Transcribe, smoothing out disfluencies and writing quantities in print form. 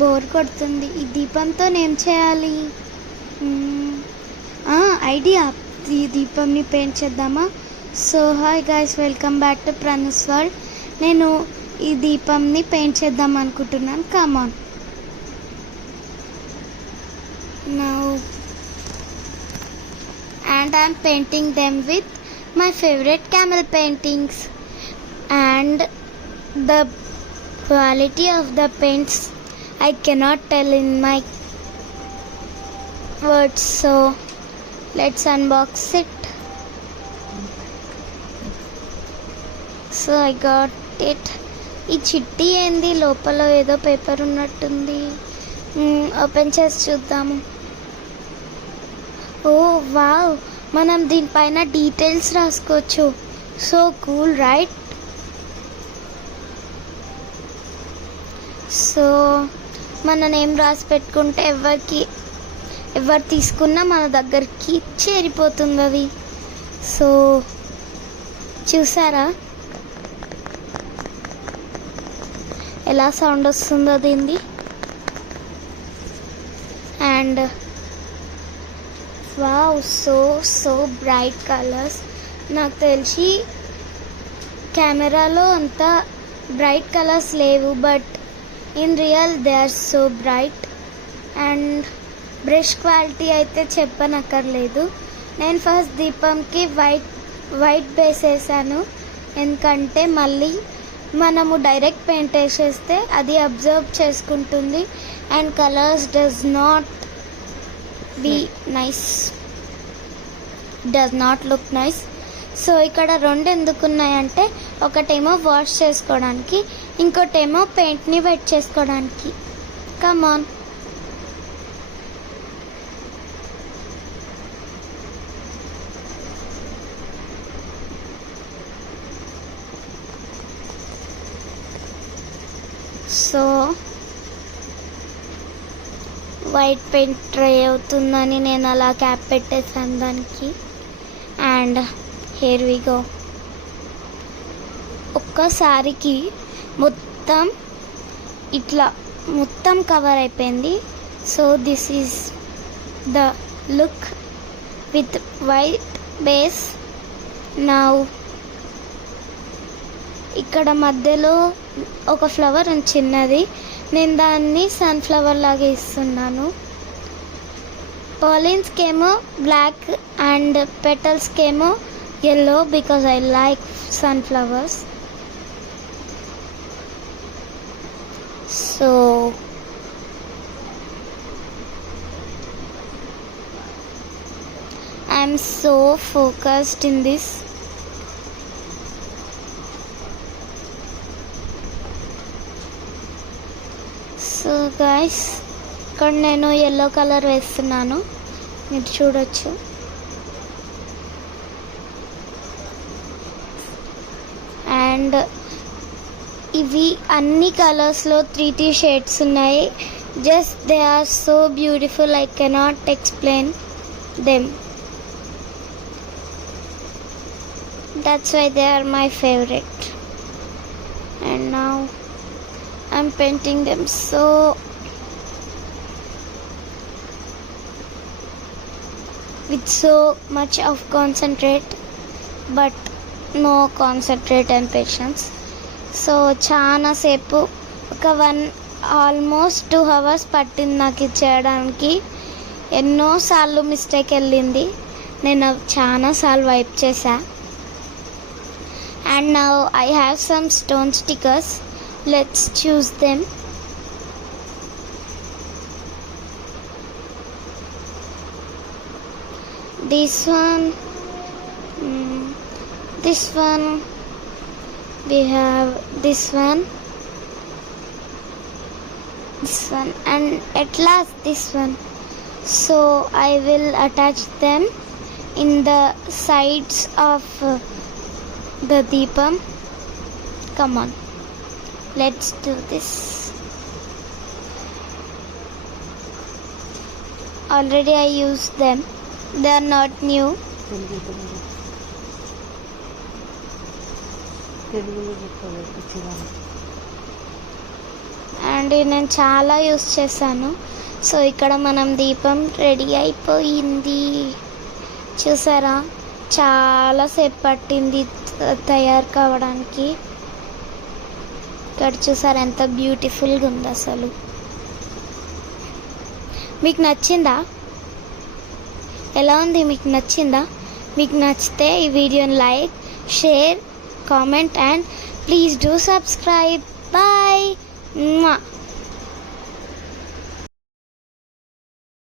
బోర్ కొడుతుంది. ఈ దీపంతో ఏం చేయాలి? ఐడియా, ఈ దీపంని పెయింట్ చేద్దామా? So hi guys, welcome back to Pranas world. నేను ఈ దీపంని పెయింట్ చేద్దాం అనుకుంటున్నాను. Come on now, and I'm painting them with my favorite camel paintings, and the quality of the paints I cannot tell in my words, so let's unbox it. So I got it. ఈ చిట్టి ఏంది, లోపల ఏదో పేపర్ ఉన్నట్టుంది. ఓపెన్ చేసి చూద్దాము. ఓ వావ్, మనం దీనిపైన డీటెయిల్స్ రాసుకోవచ్చు. So cool right? సో మన నేమ్ రాసి పెట్టుకుంటే ఎవరు తీసుకున్నా మన దగ్గరికి చేరిపోతుంది అది. సో చూసారా ఎలా సౌండ్ వస్తుందో దీన్ని? And wow, so bright colours. నాకు తెలిసి కెమెరాలో అంత బ్రైట్ కలర్స్ లేవు, but in real they are so bright. And brush quality అయితే చెప్పనక్కర్లేదు. నేను ఫస్ట్ దీపంకి వైట్ బేస్ వేసాను, ఎందుకంటే మళ్ళీ మనము డైరెక్ట్ పెయింట్ వేసేస్తే అది అబ్జర్వ్ చేసుకుంటుంది and colours does not be nice, does not look nice. So ఇక్కడ రెండు ఎందుకు ఉన్నాయంటే, ఒకటేమో వాష్ చేసుకోవడానికి, ఇంకోటేమో పెయింట్ని వెట్ చేసుకోవడానికి. Come on. So white paint dry అవుతుందని నేను అలా క్యాప్ పెట్టేసాను దానికి. And here we go. ఒక్కసారికి మొత్తం ఇట్లా మొత్తం కవర్ అయిపోయింది. So this is the look with white base. Now ఇక్కడ మధ్యలో ఒక ఫ్లవర్ చిన్నది, నేను దాన్ని సన్ఫ్లవర్ లాగా ఇస్తున్నాను. పర్లిన్స్కేమో బ్లాక్ అండ్ పెటల్స్కేమో yellow because I like sunflowers. So I'm so focused in this. So guys, ఇక్కడ నేను ఎల్లో కలర్ వేస్తున్నాను, మీరు చూడొచ్చు. అండ్ ఇవి అన్ని కలర్స్లో 3D షేడ్స్ ఉన్నాయి. Just they are so beautiful, I cannot explain them. That's why they are my favourite. And now I'm painting them so with so much of concentrate, but no concentrate and patience. So చాలా సేపు, ఒక ఆల్మోస్ట్ 2 hours పట్టింది నాకు ఇది చేయడానికి. ఎన్నోసార్లు మిస్టేక్ వెళ్ళింది, నేను చాలాసార్లు వైప్ చేశా. And now I have some stone stickers. Let's choose them. This one, this one, we have this one, and at last this one. So I will attach them in the sides of the deepam. Come on, let's do this. Already I used them, they are not new. And నేను చాలా యూస్ చేశాను. సో ఇక్కడ మనం దీపం రెడీ అయిపోయింది. చూసారా, చాలాసేపు పట్టింది తయారు కావడానికి. ఇక్కడ చూసారా ఎంత బ్యూటిఫుల్గా ఉంది అసలు. మీకు నచ్చిందా? ఎలా ఉంది? మీకు నచ్చిందా? మీకు నచ్చితే ఈ వీడియోని like, share, comment and please do subscribe. Bye.